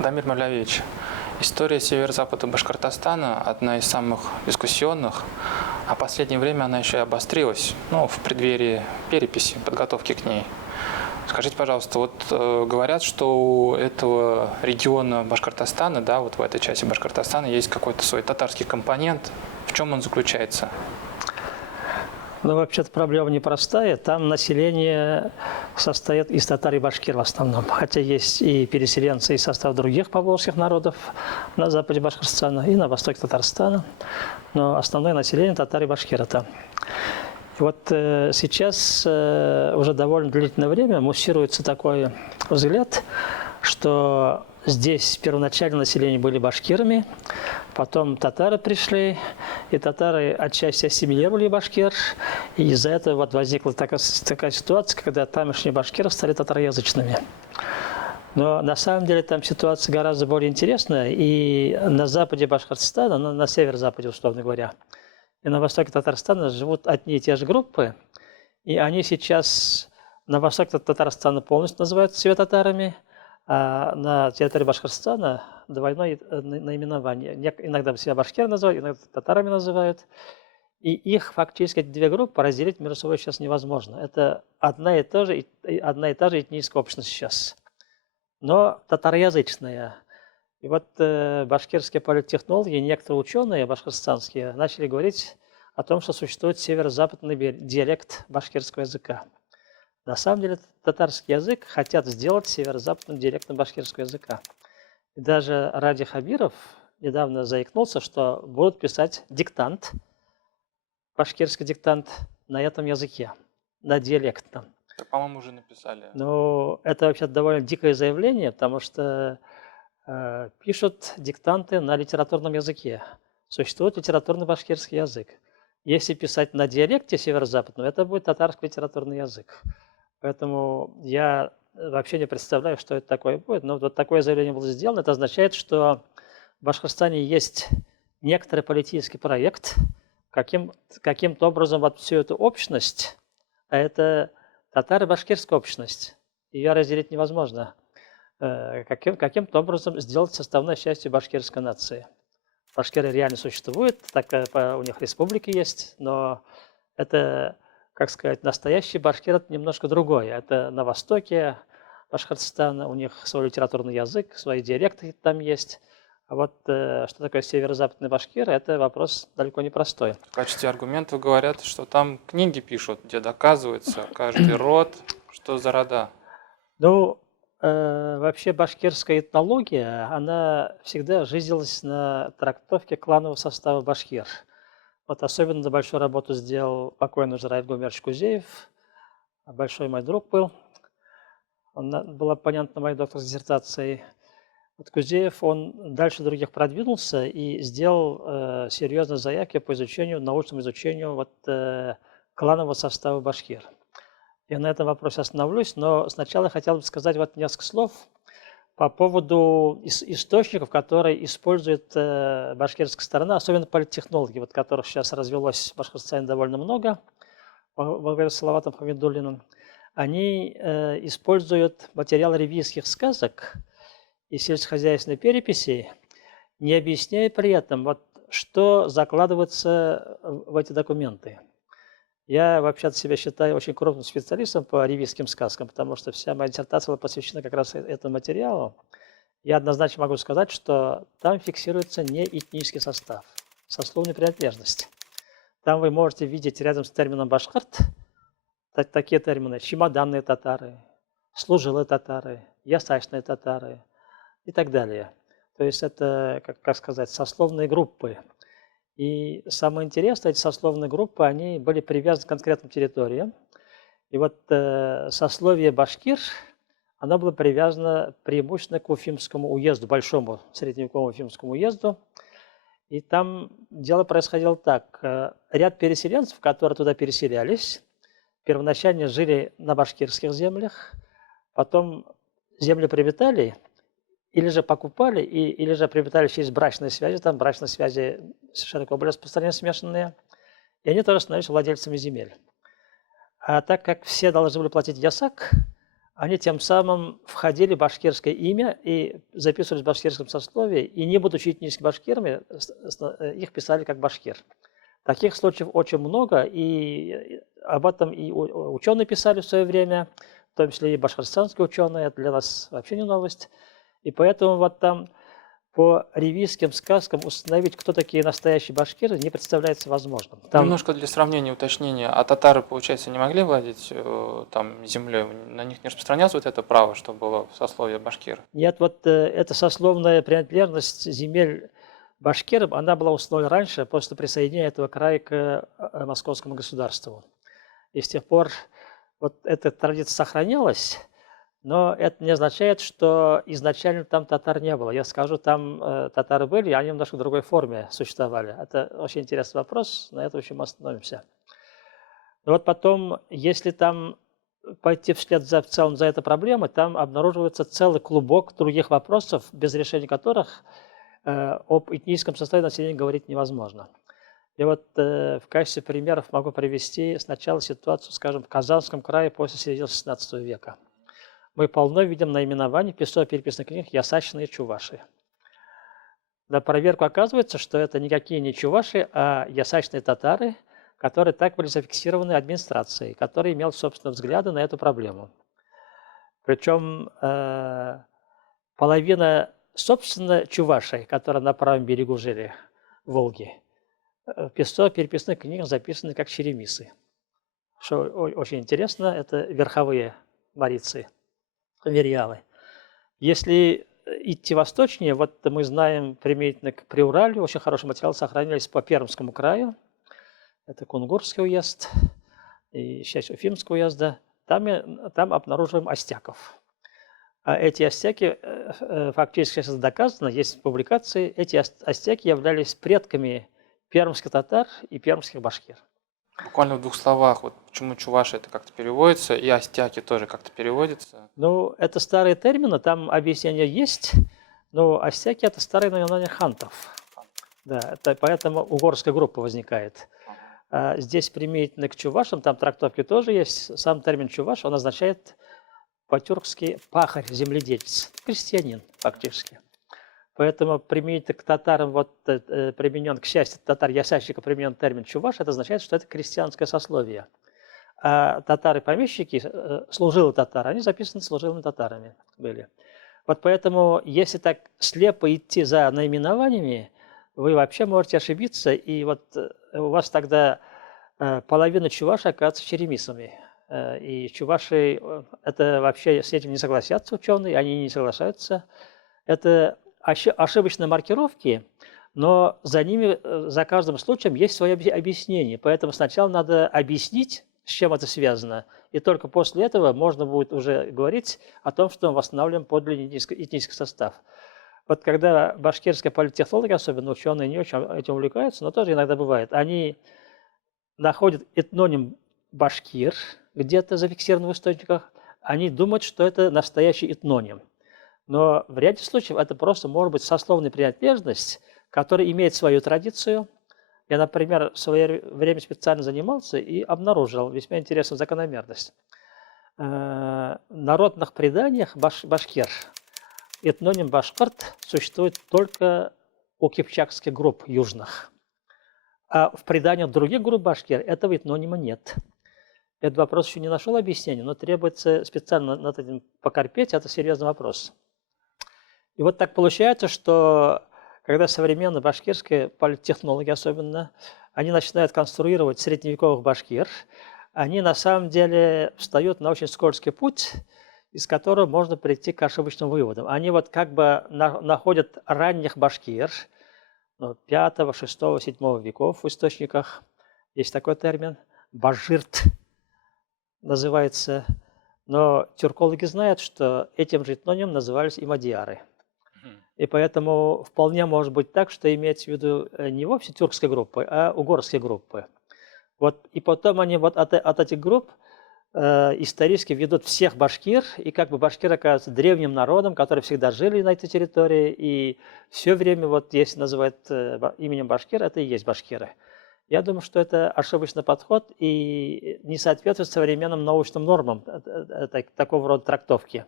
Дамир Малявич, история северо-запада Башкортостана одна из самых дискуссионных, а в последнее время она еще и обострилась, в преддверии переписи, подготовки к ней. Скажите, пожалуйста, говорят, что у этого региона Башкортостана, вот в этой части Башкортостана есть какой-то свой татарский компонент. В чем он заключается? Вообще-то проблема непростая. Там население состоит из татар и башкир в основном. Хотя есть и переселенцы из состава других поволжских народов на западе Башкортостана и на востоке Татарстана. Но основное население татар и башкир там. И сейчас уже довольно длительное время муссируется такой взгляд, что здесь первоначально население были башкирами, потом татары пришли, и татары отчасти ассимилировали башкир, и из-за этого возникла такая ситуация, когда тамошние башкиры стали татароязычными. Но на самом деле там ситуация гораздо более интересная, и на западе Башкортостана, на северо-западе, условно говоря, и на востоке Татарстана живут одни и те же группы, и они сейчас на востоке Татарстана полностью называются себя татарами, а на территории Башкортостана двойное наименование. Иногда себя башкиры называют, иногда татарами называют. И их фактически, эти две группы, разделить между собой сейчас невозможно. Это одна и та же этническая общность сейчас, но татароязычная. И башкирские политтехнологи, некоторые ученые башкортостанские начали говорить о том, что существует северо-западный диалект башкирского языка. На самом деле татарский язык хотят сделать северо-западным диалектом башкирского языка. И даже Ради Хабиров недавно заикнулся, что будут писать диктант, башкирский диктант на этом языке, на диалектном. По-моему, уже написали. Это вообще довольно дикое заявление, потому что пишут диктанты на литературном языке. Существует литературный башкирский язык. Если писать на диалекте северо-западном, это будет татарский литературный язык. Поэтому я вообще не представляю, что это такое будет. Но такое заявление было сделано. Это означает, что в Башкортостане есть некоторый политический проект, каким-то образом всю эту общность, а это татаро-башкирская общность, ее разделить невозможно, каким-то образом сделать составной частью башкирской нации. Башкиры реально существуют, у них республики есть, но это, настоящий башкир – это немножко другое. Это на востоке Башкортостана, у них свой литературный язык, свои диалекты там есть. А что такое северо-западный башкир – это вопрос далеко не простой. В качестве аргумента говорят, что там книги пишут, где доказывается каждый род, что за рода. Вообще башкирская этнология, она всегда жизнилась на трактовке кланового состава башкир. Особенно большую работу сделал покойный Жираев Гумерович Кузеев, большой мой друг был, он был оппонентом моей докторской диссертации. Кузеев, он дальше других продвинулся и сделал серьезные заявки по научному изучению кланового состава башкир. Я на этом вопросе остановлюсь, но сначала я хотел бы сказать несколько слов по поводу источников, которые использует башкирская сторона, особенно политтехнологи, которых сейчас развелось в Башкортостане довольно много, во главе с Салаватом Хамидуллиным. Они используют материал ревизских сказок и сельскохозяйственной переписи, не объясняя при этом, что закладывается в эти документы. Я вообще-то себя считаю очень крупным специалистом по ревизским сказкам, потому что вся моя диссертация была посвящена как раз этому материалу. Я однозначно могу сказать, что там фиксируется не этнический состав, сословная принадлежность. Там вы можете видеть рядом с термином «башкирт» такие термины: чемоданные татары, служилые татары, ясачные татары и так далее. То есть это, сословные группы. И самое интересное, эти сословные группы, они были привязаны к конкретным территориям. И сословие башкир, оно было привязано преимущественно к Уфимскому уезду, большому средневековому Уфимскому уезду. И там дело происходило так. Ряд переселенцев, которые туда переселялись, первоначально жили на башкирских землях, потом земли приобретали, или же покупали, или же приобретали через брачные связи, там брачные связи широко были распространены, смешанные, и они тоже становились владельцами земель. А так как все должны были платить ясак, они тем самым входили в башкирское имя и записывались в башкирском сословии, и не будучи этническими башкирами, их писали как башкир. Таких случаев очень много, и об этом и ученые писали в свое время, в том числе и башкортостанские ученые, это для нас вообще не новость. И поэтому вот там по ревизским сказкам установить, кто такие настоящие башкиры, не представляется возможным. Там... Немножко для сравнения, уточнения. А татары, получается, не могли владеть там землей? На них не распространялось вот это право, что было в сословии башкир? Нет, вот эта сословная принадлежность земель башкирам, она была установлена раньше, после присоединения этого края к московскому государству. И с тех пор вот эта традиция сохранялась, но это не означает, что изначально там татар не было. Я скажу, там татары были, они в немножко другой форме существовали. Это очень интересный вопрос, на этом еще мы остановимся. Но вот потом, если там пойти вслед в целом за этой проблемой, там обнаруживается целый клубок других вопросов, без решения которых об этническом составе населения говорить невозможно. И вот в качестве примеров могу привести сначала ситуацию, скажем, в Казанском крае после середины XVI века. Мы полно видим наименований в письменно-переписных книгах ясачные чуваши. На проверку оказывается, что это никакие не чуваши, а ясачные татары, которые так были зафиксированы администрацией, который имел собственные взгляды на эту проблему. Причем половина, собственно, чувашей, которые на правом берегу жили, Волги, в письменно-переписных книгах записаны как черемисы. Что очень интересно, это верховые марицы, вериалы. Если идти восточнее, вот мы знаем применительно к Приуралью, очень хороший материал сохранились по Пермскому краю. Это Кунгурский уезд и часть Уфимского уезда. Там обнаруживаем астяков. А эти астяки, фактически сейчас доказано, есть публикации, эти астяки являлись предками пермских татар и пермских башкир. Буквально в двух словах, вот почему чуваши это как-то переводится, и астяки тоже как-то переводится? Ну, это старые термины, там объяснение есть, но астяки – это старые наименования хантов. Да, это поэтому угорская группа возникает. А здесь применительно к чувашам, там трактовки тоже есть. Сам термин чуваш, он означает по-тюркски пахарь, земледельец, крестьянин фактически. Поэтому применительно к татарам, вот применен, к счастью, татар-ясачника применен термин чуваш, это означает, что это крестьянское сословие. А татары-помещики, служилые татары, они записаны служилыми татарами были. Вот поэтому, если так слепо идти за наименованиями, вы вообще можете ошибиться, и вот у вас тогда половина чуваш оказывается черемисами. И чуваши, это вообще с этим не согласятся ученые, они не соглашаются. Это ошибочные маркировки, но за ними, за каждым случаем есть свое объяснение. Поэтому сначала надо объяснить, с чем это связано, и только после этого можно будет уже говорить о том, что мы восстанавливаем подлинный этнический состав. Вот когда башкирские политтехнологи, особенно ученые, не очень этим увлекаются, но тоже иногда бывает, они находят этноним башкир где-то зафиксирован в источниках, они думают, что это настоящий этноним. Но в ряде случаев это просто может быть сословная принадлежность, которая имеет свою традицию. Я, например, в свое время специально занимался и обнаружил весьма интересную закономерность. В народных преданиях башкир этноним башкирт существует только у кипчакских групп южных. А в преданиях других групп башкир этого этнонима нет. Этот вопрос еще не нашел объяснения, но требуется специально над этим покорпеть, это серьезный вопрос. И вот так получается, что когда современные башкирские политтехнологи особенно, они начинают конструировать средневековых башкир, они на самом деле встают на очень скользкий путь, из которого можно прийти к ошибочным выводам. Они вот как бы находят ранних башкир, 5, 6, 7 веков в источниках, есть такой термин, бажирт называется, но тюркологи знают, что этим же этнонимом назывались и мадьяры. И поэтому вполне может быть так, что имеется в виду не вовсе тюркские группы, а угорские группы. Вот, и потом они вот от этих групп исторически ведут всех башкир, и как бы башкир оказывается древним народом, который всегда жили на этой территории, и все время, вот если называют именем башкир, это и есть башкиры. Я думаю, что это ошибочный подход и не соответствует современным научным нормам такого рода трактовки.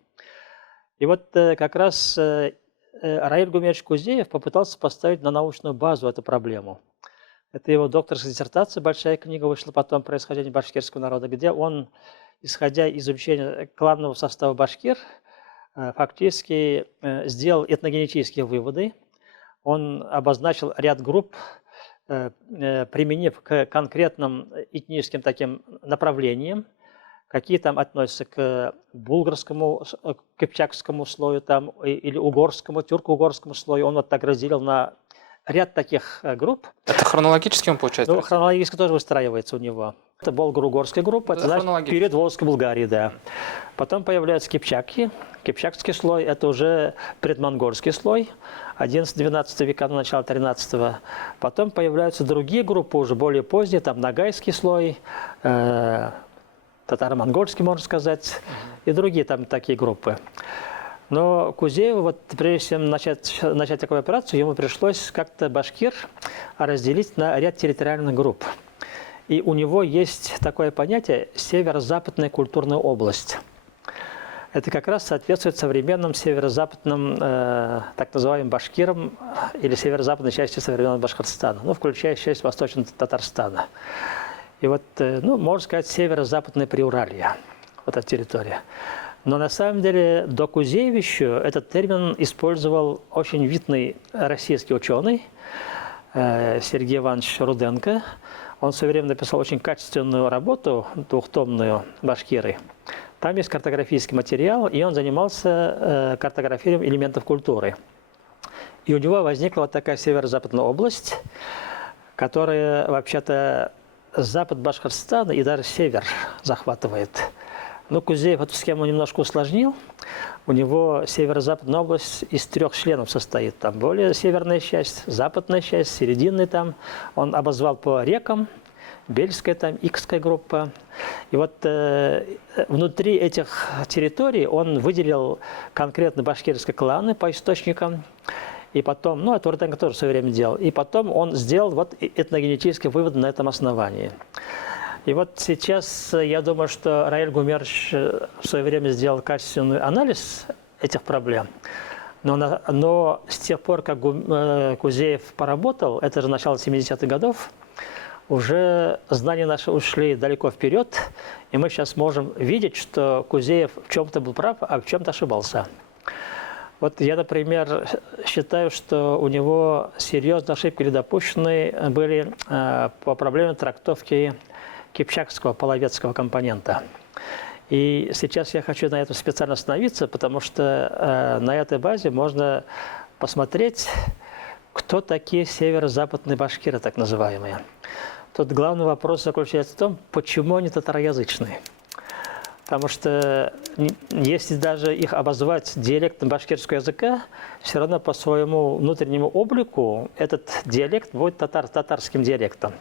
И вот как раз Раиль Гумерович Кузеев попытался поставить на научную базу эту проблему. Это его докторская диссертация, большая книга, вышла потом «Происхождение башкирского народа», где он, исходя из изучения кланового состава башкир, фактически сделал этногенетические выводы. Он обозначил ряд групп, применив к конкретным этническим таким направлениям, какие там относятся к булгарскому, к кыпчакскому слою там, или угорскому, тюрко-угорскому слою. Он вот так разделил на ряд таких групп. Это хронологически он получается? Ну, хронологически тоже выстраивается у него. Это болгар-угорская группа, это значит перед Волжской Булгарией, да. Потом появляются кипчаки. Кипчакский слой – это уже предмонгольский слой, 11-12 века, до начала 13-го. Потом появляются другие группы, уже более поздние, там Ногайский слой, татаро-монгольский, можно сказать, и другие там такие группы. Но Кузееву, вот прежде чем начать такую операцию, ему пришлось как-то башкир разделить на ряд территориальных групп. И у него есть такое понятие «северо-западная культурная область». Это как раз соответствует современным северо-западным, так называемым башкирам или северо-западной части современного Башкортостана, ну, включая часть Восточного Татарстана. И вот, ну, можно сказать, северо-западное Приуралье, вот эта территория. Но на самом деле до Кузеева еще этот термин использовал очень видный российский ученый Сергей Иванович Руденко. Он в свое время написал очень качественную работу, двухтомную, «Башкиры». Там есть картографический материал, и он занимался картографированием элементов культуры. И у него возникла вот такая северо-западная область, которая вообще-то запад Башкортостана и даже север захватывает. Но Кузеев эту схему немножко усложнил. У него северо-западная область из 3 членов состоит. Там более северная часть, западная часть, серединная там. Он обозвал по рекам. Бельская там, Икская группа. И вот внутри этих территорий он выделил конкретно башкирские кланы по источникам. И потом, ну, это Руденко тоже в свое время делал. И потом он сделал вот этногенетический вывод на этом основании. И вот сейчас я думаю, что Раиль Гумерович в свое время сделал качественный анализ этих проблем. Но с тех пор, как Кузеев поработал, это же начало 70-х годов, уже знания наши ушли далеко вперед, и мы сейчас можем видеть, что Кузеев в чем-то был прав, а в чем-то ошибался. Вот я, например, считаю, что у него серьезные ошибки допущены были по проблеме трактовки кипчакского половецкого компонента. И сейчас я хочу на этом специально остановиться, потому что на этой базе можно посмотреть, кто такие северо-западные башкиры, так называемые. Тут главный вопрос заключается в том, почему они татароязычные. Потому что если даже их обозвать диалектом башкирского языка, все равно по своему внутреннему облику этот диалект будет татарским диалектом.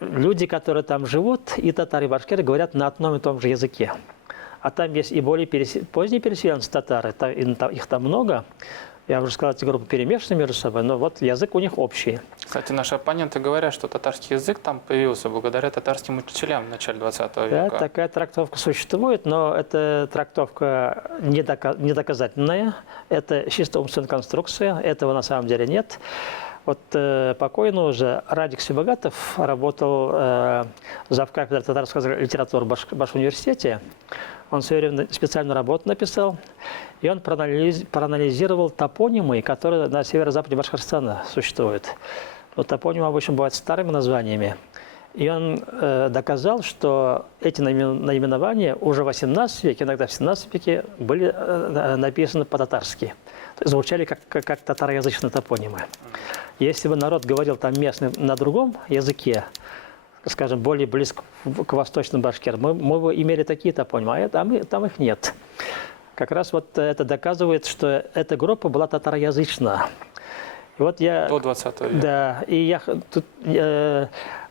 Люди, которые там живут, и татары, и башкиры, говорят на одном и том же языке. А там есть и более поздние переселенцы татары, их там много. Я уже сказал, эти группы перемешаны между собой, но вот язык у них общий. Кстати, наши оппоненты говорят, что татарский язык там появился благодаря татарским учителям в начале 20 века. Да, такая трактовка существует, но эта трактовка недоказательная. Это чисто умственная конструкция, этого на самом деле нет. Вот покойный уже Радик Сибагатов работал завкафедрой татарской литературы в Башуниверситете. Он в свое время специальную работу написал, и он проанализировал топонимы, которые на северо-западе Башкортостана существуют. Но топонимы обычно бывают старыми названиями. И он доказал, что эти наименования уже в XVIII веке, иногда в XVII веке, были написаны по-татарски. Звучали как татароязычные топонимы. Если бы народ говорил там местный на другом языке, скажем, более близко к восточным башкирам, мы бы имели такие топонимы, а там их нет. Как раз вот это доказывает, что эта группа была татароязычна. И вот до 20 века. Да, и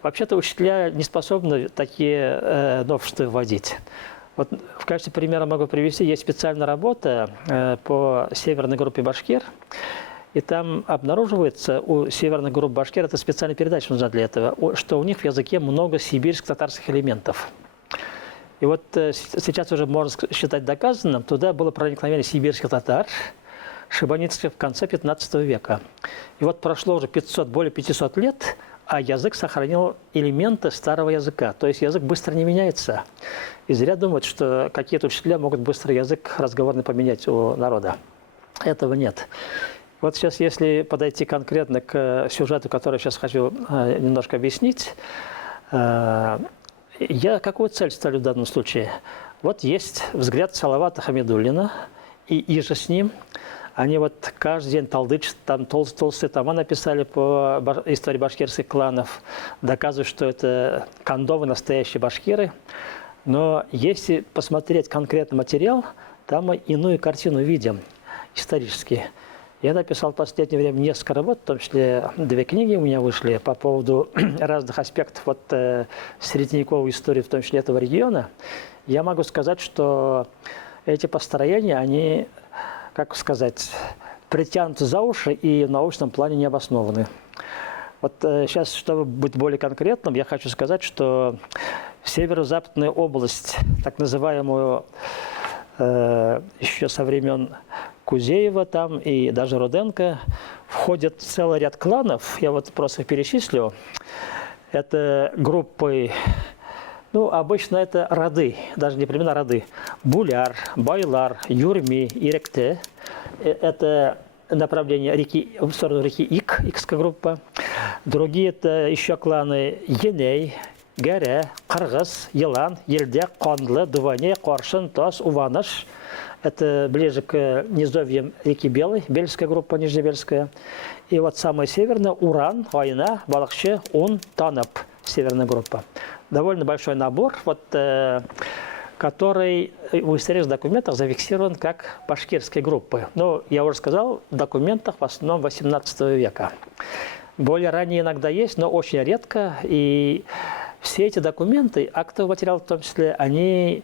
вообще-то учителя не способны такие новшества вводить. Вот в качестве примера могу привести, есть специальная работа по северной группе башкир, И там обнаруживается у северных групп башкир, это специальная передача нужна для этого, что у них в языке много сибирско-татарских элементов. И вот сейчас уже можно считать доказанным, туда было проникновение сибирских татар, шибаницких в конце 15 века. И вот прошло уже более 500 лет, а язык сохранил элементы старого языка. То есть язык быстро не меняется. И зря думать, что какие-то учителя могут быстро язык разговорный поменять у народа. Этого нет. Вот сейчас, если подойти конкретно к сюжету, который сейчас хочу немножко объяснить, я какую цель ставлю в данном случае? Вот есть взгляд Салавата Хамидуллина и иже с ним. Они вот каждый день талдычат, там толстые тома написали по истории башкирских кланов, доказывают, что это кондовы настоящие башкиры. Но если посмотреть конкретный материал, там мы иную картину видим исторически. Я написал в последнее время несколько работ, в том числе 2 книги у меня вышли по поводу разных аспектов средневековой истории, в том числе этого региона. Я могу сказать, что эти построения, они, как сказать, притянуты за уши и в научном плане не обоснованы. Вот сейчас, чтобы быть более конкретным, я хочу сказать, что в северо-западную область, так называемую еще со времен Кузеева там и даже Руденко, входит целый ряд кланов, я вот просто их перечислю. Это группы, ну, обычно это роды, даже не племена, роды. Буляр, Байлар, Юрми, Иректе. Это направление реки, в сторону реки Ик, Икская группа. Другие это еще кланы Еней, Гере, Кыргыз, Елан, Елдек, Кондлы, Дуване, Коршин, Тос, Уваныш. Это ближе к низовьям реки Белой, Бельская группа, Нижнебельская. И вот самая северная – Уран, Война, Балахче, Ун, Танап, северная группа. Довольно большой набор, который в исторических документах зафиксирован как башкирские группы. Но, я уже сказал, в документах в основном 18 века. Более ранее иногда есть, но очень редко. И все эти документы, актовый материал в том числе, они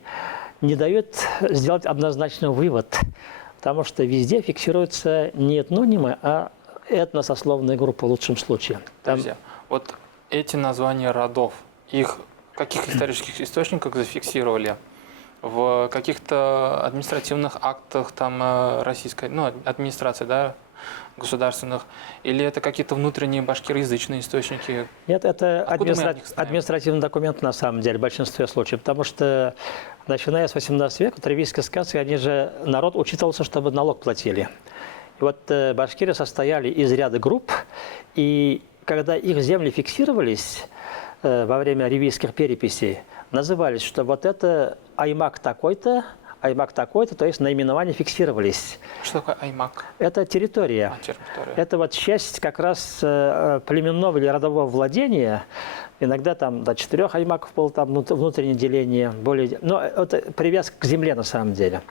не дают сделать однозначный вывод, потому что везде фиксируются не этнонимы, а этносословные группы в лучшем случае. Друзья, вот эти названия родов, их в каких исторических источниках зафиксировали? В каких-то административных актах там российской, ну, администрации, да, государственных, или это какие-то внутренние башкироязычные источники? Нет, это административный документ на самом деле, в большинстве случаев, потому что начиная с 18 века, травийские сказки, они же, народ учитывался, чтобы налог платили. И вот башкиры состояли из ряда групп, и когда их земли фиксировались во время ревизских переписей, назывались, что вот это аймак такой-то, то есть наименования фиксировались. Что такое аймак? Это территория. Это вот часть как раз племенного или родового владения. Иногда там до 4 аймаков было там внутреннее деление. Но это привязка к земле на самом деле.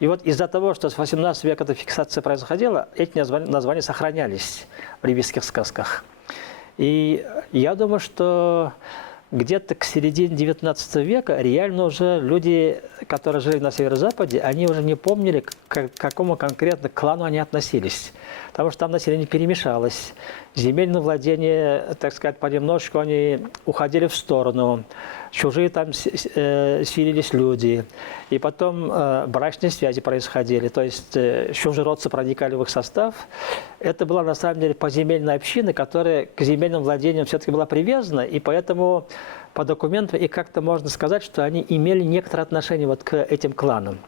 И вот из-за того, что с 18 века эта фиксация происходила, эти названия сохранялись в ревизских сказках. И я думаю, что где-то к середине 19 века реально уже люди, которые жили на северо-западе, они уже не помнили, к какому конкретно клану они относились. Потому что там население перемешалось. Земельные владения, так сказать, понемножку они уходили в сторону. Чужие там селились люди. И потом брачные связи происходили. То есть чужеродцы проникали в их состав. Это была на самом деле поземельная община, которая к земельным владениям все-таки была привязана. И поэтому по документам и как-то можно сказать, что они имели некоторое отношение вот к этим кланам.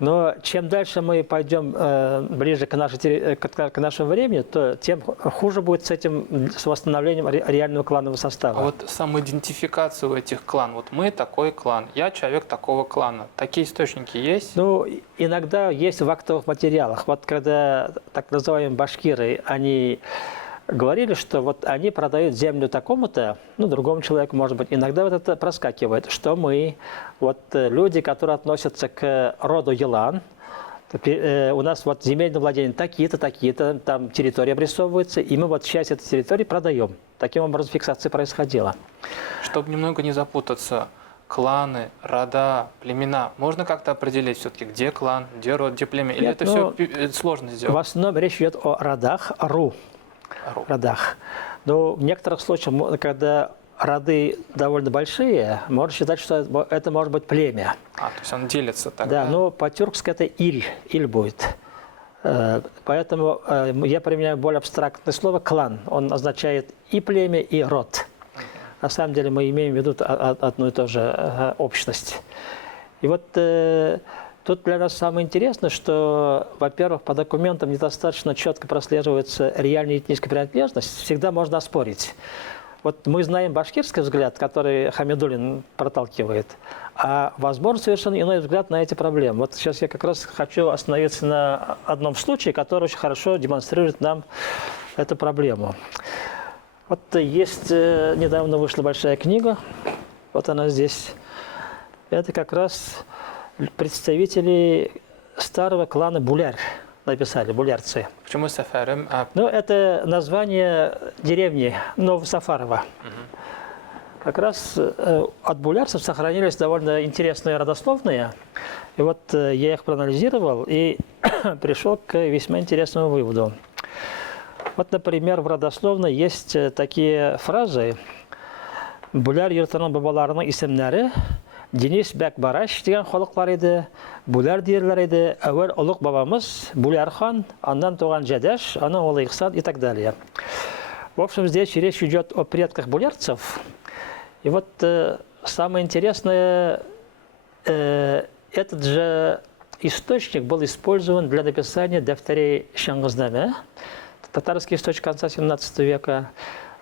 Но чем дальше мы пойдем ближе к нашему времени, то тем хуже будет с восстановлением реального кланового состава. А вот самоидентификацию этих кланов. Вот мы такой клан, я человек такого клана. Такие источники есть? Ну, иногда есть в актовых материалах. Вот когда так называемые башкиры, они говорили, что вот они продают землю такому-то, ну, другому человеку, может быть. Иногда вот это проскакивает, что мы, вот люди, которые относятся к роду Елан, у нас вот земельное владение такие-то, там территория обрисовывается, и мы вот часть этой территории продаем. Таким образом фиксация происходила. Чтобы немного не запутаться, кланы, рода, племена. Можно как-то определить все-таки, где клан, где род, где племя? Или Нет, это ну, все сложно В сделать? основном речь идет о родах, Ру. родах. Но в некоторых случаях, когда роды довольно большие, можно считать, что это может быть племя. То есть он делится так, Да, но по-тюркски это иль будет. Поэтому я применяю более абстрактное слово «клан». Он означает и племя, и род. На самом деле мы имеем в виду одну и ту же общность. И вот тут для нас самое интересное, что, во-первых, по документам недостаточно четко прослеживается реальная этническая принадлежность. Всегда можно оспорить. Вот мы знаем башкирский взгляд, который Хамидуллин проталкивает, а возможно совершенно иной взгляд на эти проблемы. Вот сейчас я как раз хочу остановиться на одном случае, который очень хорошо демонстрирует нам эту проблему. Вот есть, недавно вышла большая книга, вот она здесь. Это как раз представители старого клана Буляр написали, булярцы. Почему Сафарим? Ну, это название деревни Новосафарова. Как раз от булярцев сохранились довольно интересные родословные. И вот я их проанализировал и пришел к весьма интересному выводу. Вот, например, в родословной есть такие фразы. Буляр йортының бабаларының исемнәре Денис Бәк Бараш деген халыклар иде, Буляр диярләр иде, әүвәл олуг бабамыз Буляр хан, андан туган Җәдәш, анан улы Ихсан и так далее. В общем, здесь речь идет о предках булярцев. И вот самое интересное, этот же источник был использован для написания Дәфтәрей Шыңғызнаме, татарский источник конца 17 века.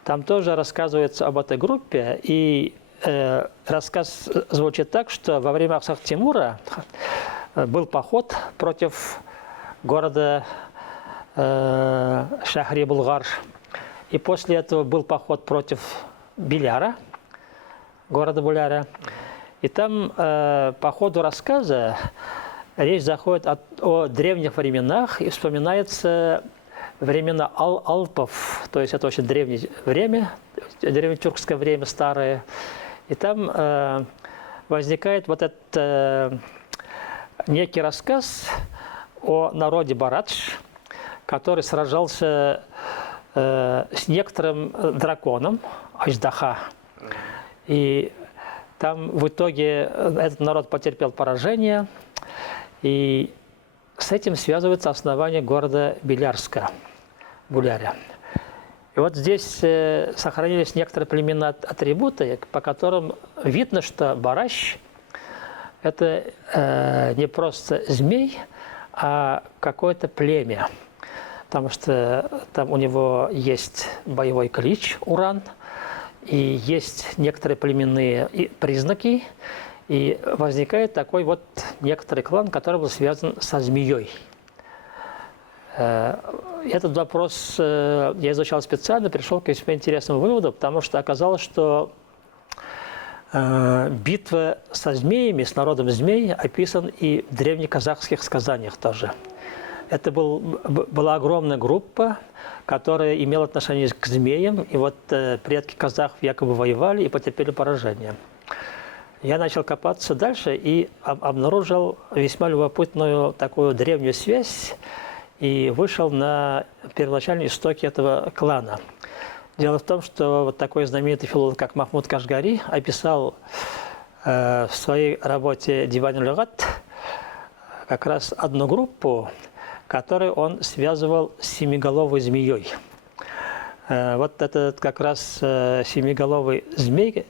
Там тоже рассказывается об этой группе, и рассказ звучит так, что во время Аксак Тимура был поход против города Шахри-Булгар. И после этого был поход против Биляра, города Буляра. И там по ходу рассказа речь заходит о древних временах и вспоминается времена Алпов, то есть это очень древнее время, древнетюркское время, старое. И там возникает вот этот некий рассказ о народе Барадж, который сражался с некоторым драконом, Аждаха. И там в итоге этот народ потерпел поражение, и с этим связывается основание города Белярска, Булярия. И вот здесь сохранились некоторые племенные атрибуты, по которым видно, что Бараш – это не просто змей, а какое-то племя. Потому что там у него есть боевой клич Уран, и есть некоторые племенные признаки, и возникает такой вот некоторый клан, который был связан со змеей. Этот вопрос я изучал специально, пришел к весьма интересному выводу, потому что оказалось, что битва со змеями, с народом змей описан и в древнеказахских сказаниях тоже. Это была огромная группа, которая имела отношение к змеям, и вот предки казахов якобы воевали и потерпели поражение. Я начал копаться дальше и обнаружил весьма любопытную такую древнюю связь и вышел на первоначальные истоки этого клана. Дело в том, что вот такой знаменитый филолог, как Махмуд Кашгари, описал в своей работе «Диван-уль-Люгат» как раз одну группу, которую он связывал с семиголовой змеей. Вот этот как раз семиголовый змей,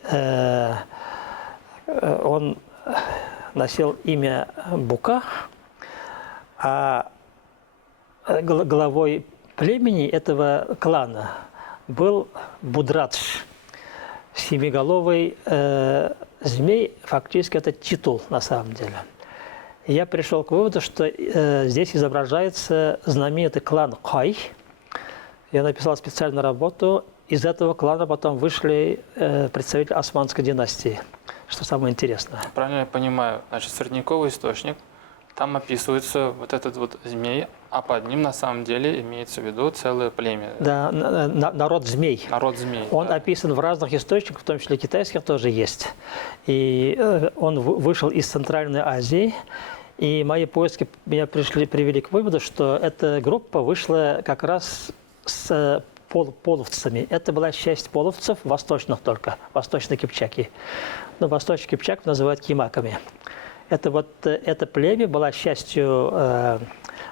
он носил имя Бука, а главой племени этого клана был Будрадж. Семиголовый змей, фактически это титул на самом деле. Я пришел к выводу, что здесь изображается знаменитый клан Кай. Я написал специальную работу. Из этого клана потом вышли представители Османской династии, что самое интересное. Правильно я понимаю, значит, средневековый источник Там описывается вот этот вот змей, а под ним на самом деле имеется в виду целое племя. Да, народ змей. Народ змей. Он да. описан в разных источниках, в том числе китайских тоже есть. И он вышел из Центральной Азии. И мои поиски меня привели к выводу, что эта группа вышла как раз с половцами. Это была часть половцев, восточных только, восточных кипчаки. Но восточных кипчаков называют кимаками. Это племя было частью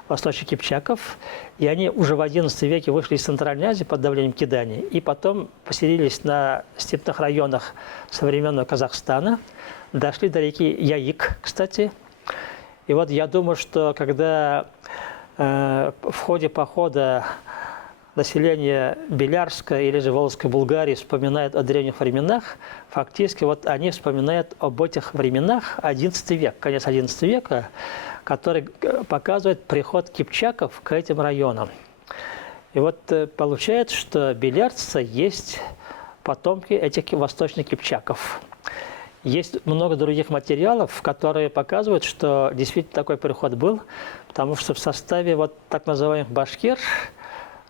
восточных кипчаков, и они уже в XI веке вышли из Центральной Азии под давлением кидани, и потом поселились на степных районах современного Казахстана, дошли до реки Яик, кстати. И вот я думаю, что когда в ходе похода население Белярска или же Волжской Булгарии вспоминает о древних временах, фактически вот они вспоминают об этих временах XI век, конец XI века, который показывает приход кипчаков к этим районам. И вот получается, что белярцы есть потомки этих восточных кипчаков. Есть много других материалов, которые показывают, что действительно такой переход был, потому что в составе вот так называемых башкир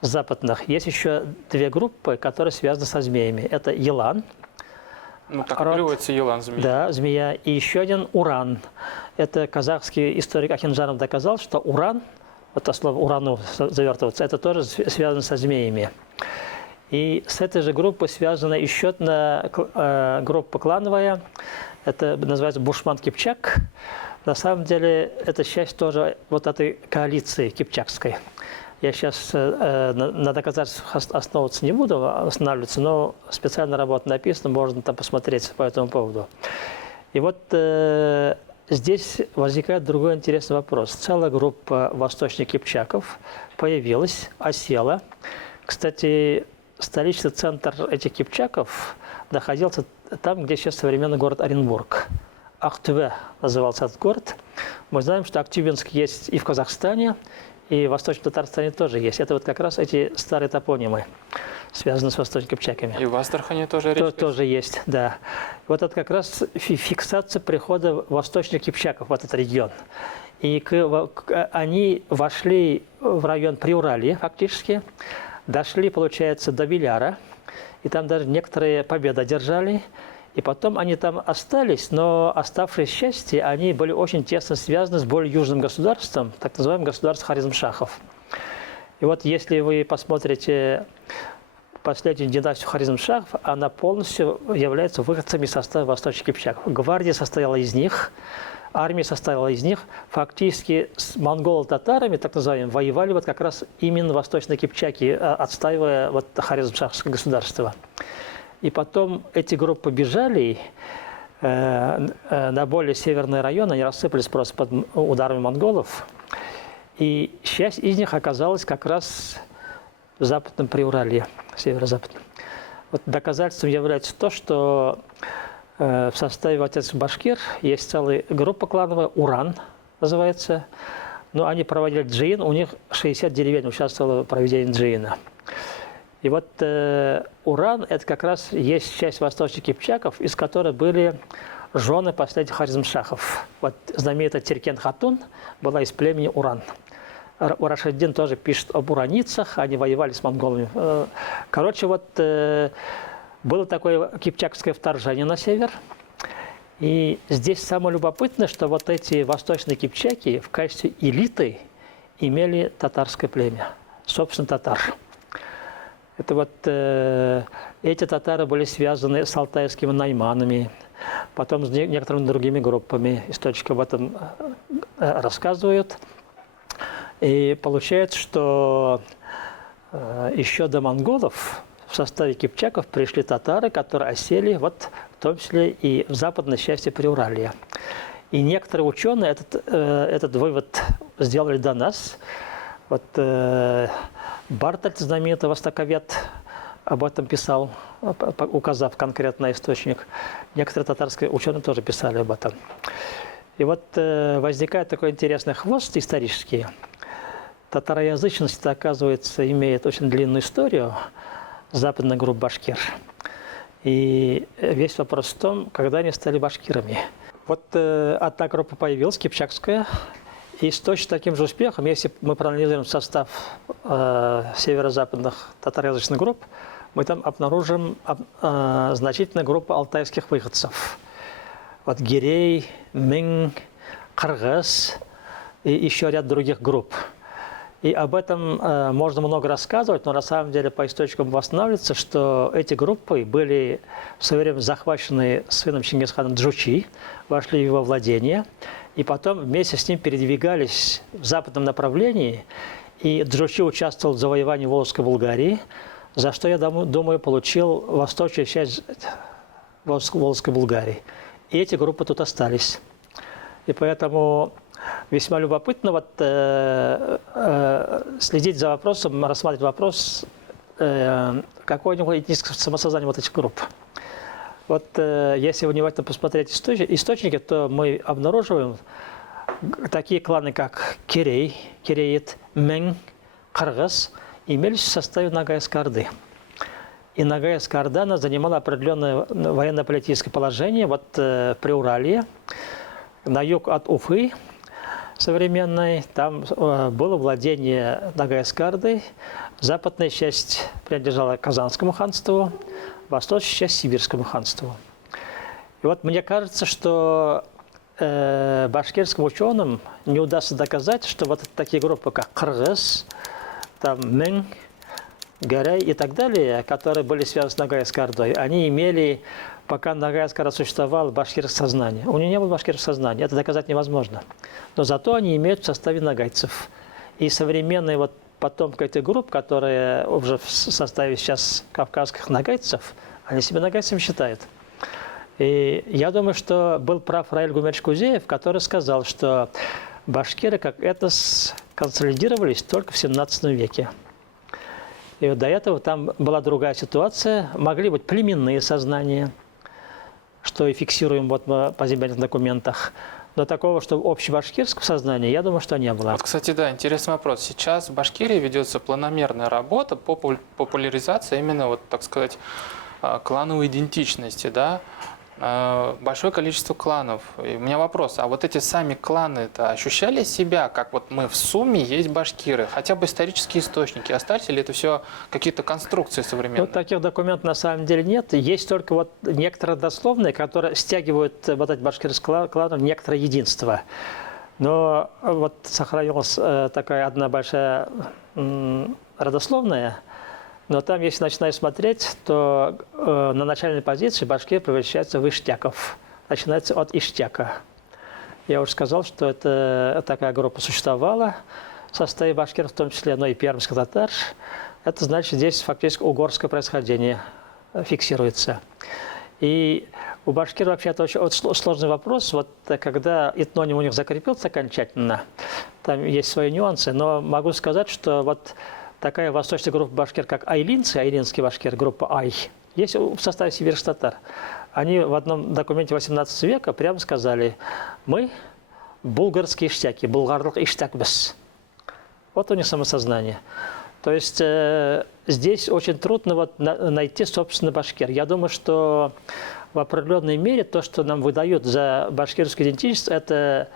западных есть еще две группы, которые связаны со змеями. Это елан. Ну, так и переводится елан, змея. Да, змея. И еще один уран. Это казахский историк Ахинджанов доказал, что уран, вот это слово урану завертываться, это тоже связано со змеями. И с этой же группой связана еще одна группа клановая. Это называется Бушман-Кипчак. На самом деле, это часть тоже вот этой коалиции кипчакской. Я сейчас на доказательствах основываться не буду, останавливаться, но специальная работа написана, можно там посмотреть по этому поводу. И вот здесь возникает другой интересный вопрос. Целая группа восточных кипчаков появилась, осела. Кстати, столичный центр этих кипчаков находился там, где сейчас современный город Оренбург. Актюбе назывался этот город. Мы знаем, что Актюбинск есть и в Казахстане, и в Восточном Татарстане тоже есть. Это вот как раз эти старые топонимы, связанные с восточными кипчаками. И в Астрахани тоже речь? Тоже есть, да. Вот это как раз фиксация прихода восточных кипчаков в этот регион. И они вошли в район Приуралья фактически, дошли, получается, до Виляра, и там даже некоторые победы одержали. И потом они там остались, но оставшиеся части, они были очень тесно связаны с более южным государством, так называемым государством Хорезмшахов. И вот если вы посмотрите последнюю династию Хорезмшахов, она полностью является выходцами из состава восточных кипчаков. Гвардия состояла из них, армия состояла из них. Фактически с монголо-татарами, так называемыми, воевали вот как раз именно восточные кипчаки, отстаивая вот Хорезмшахское государство. И потом эти группы бежали на более северные районы, они рассыпались просто под ударами монголов. И часть из них оказалась как раз в Западном Приуралье, северо-западном. Вот доказательством является то, что в составе отец башкир есть целая группа клановая, Уран называется. Но они проводили джин, у них 60 деревень участвовало в проведении джина. И вот Уран – это как раз есть часть восточных кипчаков, из которых были жены последних Хорезмшахов. Вот знаменитая Теркен Хатун была из племени Уран. Урашиддин тоже пишет об ураницах, они воевали с монголами. Короче, вот было такое кипчакское вторжение на север. И здесь самое любопытное, что вот эти восточные кипчаки в качестве элиты имели татарское племя, собственно, татар. Это вот эти татары были связаны с алтайскими найманами, потом с некоторыми другими группами. Источники об этом рассказывают. И получается, что еще до монголов в составе кипчаков пришли татары, которые осели вот в том числе и в западной части Приуралья. И некоторые ученые этот вывод сделали до нас. Вот Бартольд, знаменитый востоковед, об этом писал, указав конкретный источник. Некоторые татарские ученые тоже писали об этом. И вот возникает такой интересный хвост исторический. Татароязычность, оказывается, имеет очень длинную историю, западная группа башкир. И весь вопрос в том, когда они стали башкирами. Вот одна группа появилась, кипчакская, И с точно таким же успехом, если мы проанализируем состав северо-западных татароязычных групп, мы там обнаружим значительную группу алтайских выходцев. Вот Гирей, Мин, Кыргыз и еще ряд других групп. И об этом можно много рассказывать, но на самом деле по источникам восстанавливается, что эти группы были в свое время захвачены сыном Чингисхана Джучи, вошли в его владение, и потом вместе с ним передвигались в западном направлении, и Джучи участвовал в завоевании Волжской Булгарии, за что, я думаю, получил восточную часть Волжской Булгарии. И эти группы тут остались. И поэтому весьма любопытно следить за вопросом, рассматривать вопрос какого-нибудь этнического самосознания вот этих групп. Вот если внимательно посмотреть источники, то мы обнаруживаем такие кланы, как Кирей, Киреит, Мэн, Кыргыз, имелись в составе Ногайской Орды. И Ногайская Орда, она занимала определенное военно-политическое положение вот Приуралье, на юг от Уфы современной. Там было владение Ногайской Орды. Западная часть принадлежала Казанскому ханству, восточная часть Сибирскому ханству. И вот мне кажется, что башкирским ученым не удастся доказать, что вот такие группы, как Кыргыз, там Мэн, Гирей и так далее, которые были связаны с Ногайской Ордой, они имели, пока Ногайская Орда существовала, башкирское сознание. У них не было башкирского сознания, это доказать невозможно. Но зато они имеют в составе ногайцев. И современные вот потомки этих групп, которые уже в составе сейчас кавказских ногайцев, они себя ногайцами считают. И я думаю, что был прав Раиль Гумерович Кузеев, который сказал, что башкиры как этнос консолидировались только в 17 веке. И вот до этого там была другая ситуация. Могли быть племенные сознания, что и фиксируем вот по земельных документах. Но такого, что общебашкирского сознания, я думаю, что не было. Вот, кстати, да, интересный вопрос. Сейчас в Башкирии ведется планомерная работа по популяризации именно, вот, так сказать, клановой идентичности, да? Большое количество кланов. И у меня вопрос, а вот эти сами кланы-то ощущали себя, как вот мы в сумме есть башкиры? Хотя бы исторические источники остались, или это все какие-то конструкции современные? Вот таких документов на самом деле нет. Есть только вот некоторые дословные, которые стягивают вот эти башкирские кланы в некоторое единство. Но вот сохранилась такая одна большая родословная. Но там, если начинаешь смотреть, то на начальной позиции башкир превращается в иштяков. Начинается от иштяка. Я уже сказал, что такая группа существовала в составе башкиров, в том числе, но и пермских татар. Это значит, здесь фактически угорское происхождение фиксируется. И у башкир вообще это очень сложный вопрос. Вот когда этноним у них закрепился окончательно, там есть свои нюансы, но могу сказать, что вот такая восточная группа башкир, как айлинцы, айлинский башкир, группа Ай, есть в составе сибирских татар. Они в одном документе 18 века прямо сказали: мы булгарские иштяки, булгарлық иштякбіз. Вот у них самосознание. То есть здесь очень трудно вот найти, собственно, башкир. Я думаю, что в определенной мере то, что нам выдают за башкирскую идентичность, это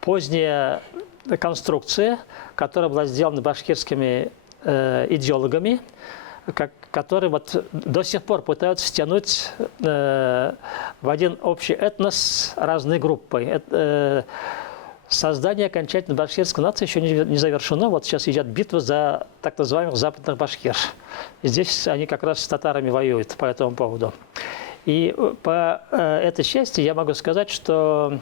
поздняя конструкция, которая была сделана башкирскими идеологами, которые вот до сих пор пытаются стянуть в один общий этнос разные группы. Создание окончательно башкирской нации еще не завершено. Вот сейчас идет битва за так называемых западных башкир. И здесь они как раз с татарами воюют по этому поводу. И по этой части я могу сказать, что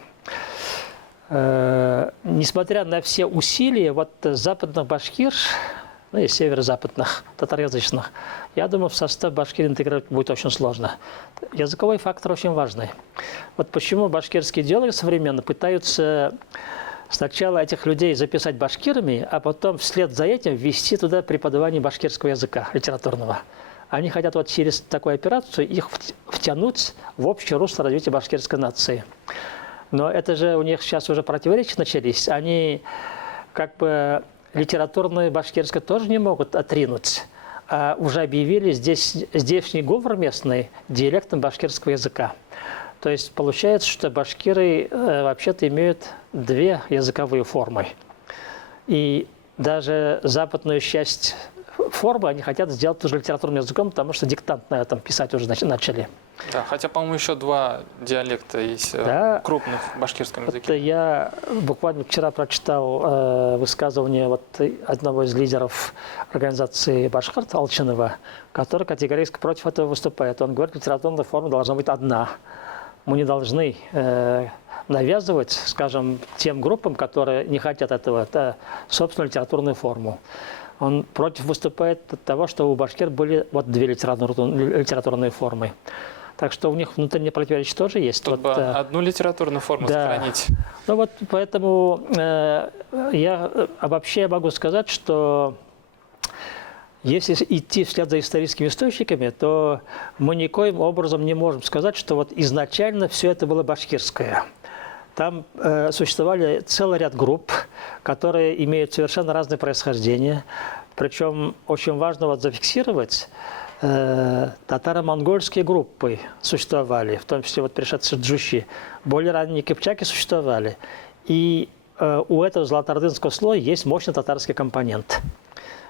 несмотря на все усилия вот западных башкир, ну и северо-западных, татароязычных, я думаю, в состав башкир интегрировать будет очень сложно. Языковой фактор очень важный. Вот почему башкирские идеологи современно пытаются сначала этих людей записать башкирами, а потом вслед за этим ввести туда преподавание башкирского языка, литературного. Они хотят вот через такую операцию их втянуть в общее русло развития башкирской нации. Но это же у них сейчас уже противоречия начались. Они как бы литературное башкирское тоже не могут отринуть, а уже объявили здешний говор местный диалектом башкирского языка. То есть получается, что башкиры вообще-то имеют две языковые формы. И даже западную часть формы они хотят сделать уже литературным языком, потому что диктант на этом писать уже начали. Да, хотя, по-моему, еще два диалекта есть Да. крупных в башкирском Это языке. я буквально вчера прочитал высказывание вот одного из лидеров организации Башкирт Алчинова, который категорически против этого выступает. Он говорит, литературная форма должна быть одна. Мы не должны навязывать, скажем, тем группам, которые не хотят этого, собственную литературную форму. Он против выступает от того, что у башкир были вот две литературные формы. Так что у них внутреннее противоречие тоже есть. Тут бы одну литературную форму сохранить. Ну вот поэтому я обобщая могу сказать, что если идти вслед за историческими источниками, то мы никоим образом не можем сказать, что вот изначально все это было башкирское. Там существовали целый ряд групп, которые имеют совершенно разное происхождение. Причем очень важно вот зафиксировать, татаро-монгольские группы существовали, в том числе вот пришедшие джуши. Более ранние кыпчаки существовали. И у этого золотоордынского слоя есть мощный татарский компонент,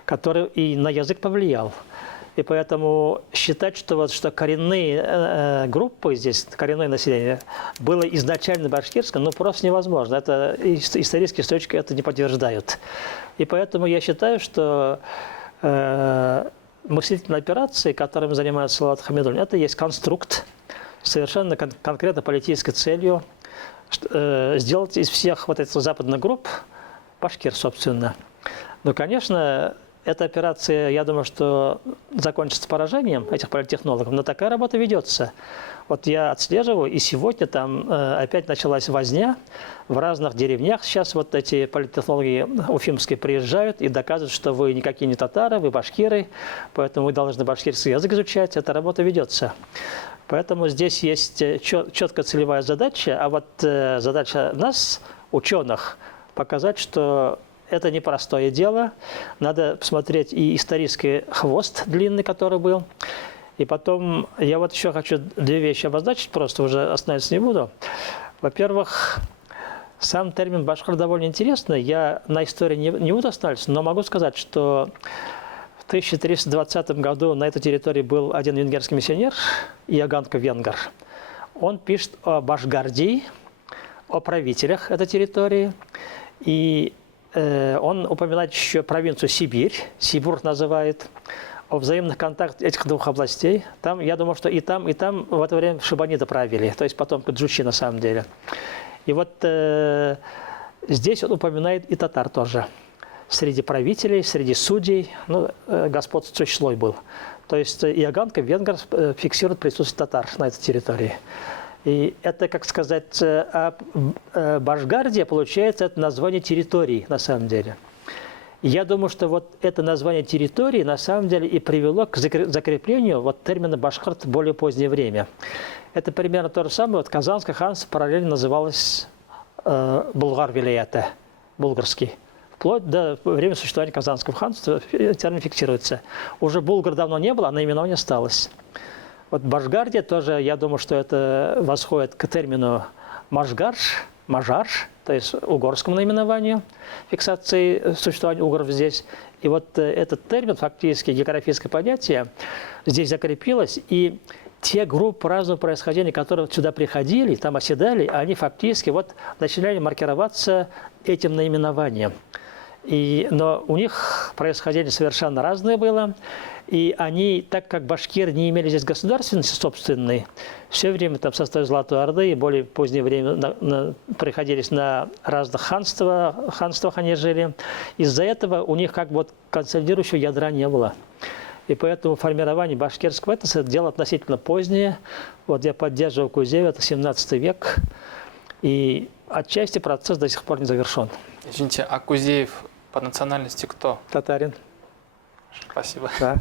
который и на язык повлиял. И поэтому считать, что, вот, что коренные группы здесь, коренное население, было изначально башкирское, ну просто невозможно. Это исторические источники это не подтверждают. И поэтому я считаю, что мыслительные операции, которыми занимается Салават Хамидуллин, это есть конструкт, совершенно конкретно политической целью сделать из всех вот этих западных групп башкир, собственно. Но, конечно, эта операция, я думаю, что закончится поражением этих политтехнологов, но такая работа ведется. Вот я отслеживаю, и сегодня там опять началась возня в разных деревнях. Сейчас вот эти политтехнологи уфимские приезжают и доказывают, что вы никакие не татары, вы башкиры, поэтому вы должны башкирский язык изучать. Эта работа ведется. Поэтому здесь есть четкая целевая задача, а вот задача нас, ученых, показать, что это непростое дело. Надо посмотреть и исторический хвост длинный, который был. И потом я вот еще хочу две вещи обозначить, просто уже остановиться не буду. Во-первых, сам термин башкир довольно интересный. Я на истории не буду останавливаться, но могу сказать, что в 1320 году на этой территории был один венгерский миссионер, Иоганнко Венгер. Он пишет о Башгардии, о правителях этой территории. И он упоминает еще провинцию Сибирь, Сибург называет, о взаимных контактах этих двух областей. Там, я думаю, что и там в это время шибаниты правили, то есть потомки джучи на самом деле. И вот здесь он упоминает и татар тоже. Среди правителей, среди судей, ну, господствующий слой был. То есть Иоганнко Венгер фиксирует присутствие татар на этой территории. И это, как сказать, Башгардия, получается, это название территории на самом деле. И я думаю, что вот это название территории на самом деле и привело к закреплению вот термина башкирт в более позднее время. Это примерно то же самое. Вот Казанское ханство параллельно называлось Булгар-Вилаята, булгарский. Вплоть до времени существования Казанского ханства термин фиксируется. Уже Булгар давно не было, а наименование осталось. Вот Башгардия тоже, я думаю, что это восходит к термину Машгарш, Мажарш, то есть угорскому наименованию фиксации существования угров здесь. И вот этот термин, фактически географическое понятие, здесь закрепилось. И те группы разного происхождения, которые сюда приходили, там оседали, они фактически вот начинали маркироваться этим наименованием. Но у них происхождение совершенно разное было. И они, так как башкиры не имели здесь государственности собственной, все время там в составе Золотой Орды и более позднее время приходились на разных ханствах они жили. Из-за этого у них как бы вот консолидирующего ядра не было. И поэтому формирование башкирского этноса – это дело относительно позднее. Вот я поддерживаю Кузеева, это 17 век. И отчасти процесс до сих пор не завершен. Извините, а Кузеев по национальности кто? Татарин. Спасибо. Да.